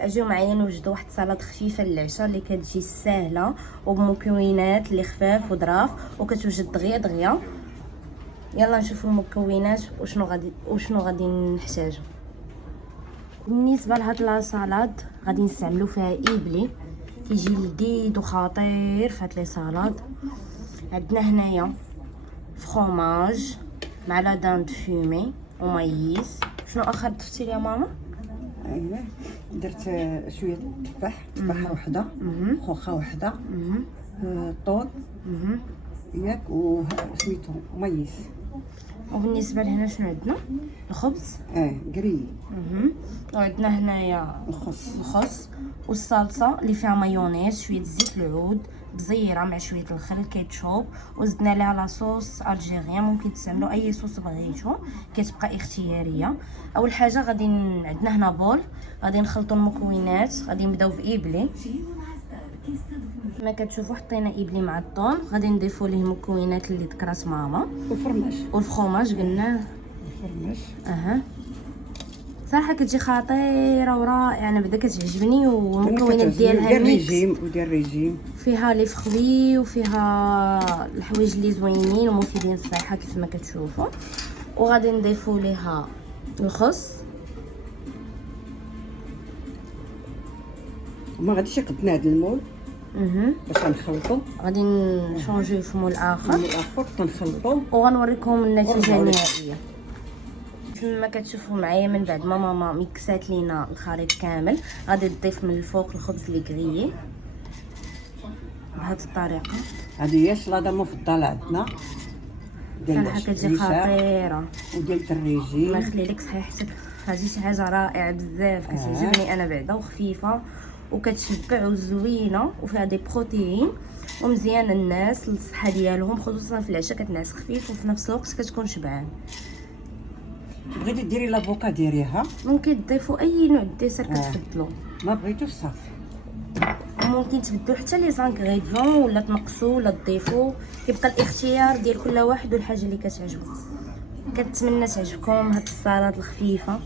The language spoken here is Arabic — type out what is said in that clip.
اجيو معايا نوجدوا واحد السلطه خفيفه للعشاء اللي كتجي ساهله وبمكونات اللي خفاف وظراف وكتوجد دغيا دغيا. يلا نشوفوا المكونات وشنو غادي نحتاجو. بالنسبه لهاد لاصالاد غادي نستعملوا فيها ايبلي، كيجي لذيذ وخطير في هاد لي صالاد. عندنا هنايا فخوماج مع لا داند فومي ومايس. شنو اخر ضفتي يا ماما؟ ايوه درت شويه تفاحه وحده، خوخه وحده، طول ياك وسميتو ميس. وبالنسبه لهنا شنو عندنا؟ الخبز قري. وعندنا هنايا الخس والصلصه اللي فيها مايونيز، شويه زيت العود، بزيره مع شويه الخل، كيتشوب، وزدنا لها لاصوص الجيريان. ممكن تستعملوا اي صوص بغيتو، كتبقى اختياريه. اول حاجه عندنا هنا بول، غادي نخلطوا المكونات. غادي نبداو بايبلي. كما كتشوفوا حطينا ايبلي مع الطون، غادي نضيفوا ليه المكونات اللي ذكرات ماما. والفرماج قلنا الفرماج. صراحه كتجي خطيره ورائعه، انا بدا كتعجبني. والمكونات ديالها ميكس، وديال الريجيم، فيها لي فخوي وفيها الحوايج اللي زوينين ومفيدين للصحه كيف ما كتشوفوا. وغادي نضيفوا ليها الخس. وما غاديش يقدنا هذا المول باش نخلطو. غادي نشونجيو في مول اخر تنخلطو وغنوريكم النتيجه النهائيه. كما كتشوفوا معايا من بعد ما ماما ميكسات لينا الخليط كامل، غادي تضيف من الفوق الخبز اللي كريي بهذه الطريقه. هذه هي السلاطه المفضله عندنا، صراحه كتجي خطيره وديال الريجيم. الله يخلي لك صحيحتك، هذه شي حاجه رائعه بزاف كتعجبني انا بعدا، وخفيفه وكتشبع وزوينه وفيها دي بروتين ومزيانه الناس للصحه ديالهم، خصوصا في العشاء كتنعس خفيف وفي نفس الوقت كتكون شبعان. بغيتي ديري لافوكا ديريها، ممكن تضيفوا اي نوع ديسر كتفضلوا. ما بغيتوش صافي. ممكن تبدلوا حتى لي زانغريديون ولا تنقصوا ولا تضيفوا، كيبقى الاختيار ديال كل واحد والحاجه اللي كتعجبو. كنتمنى تعجبكم هاد السلطه الخفيفه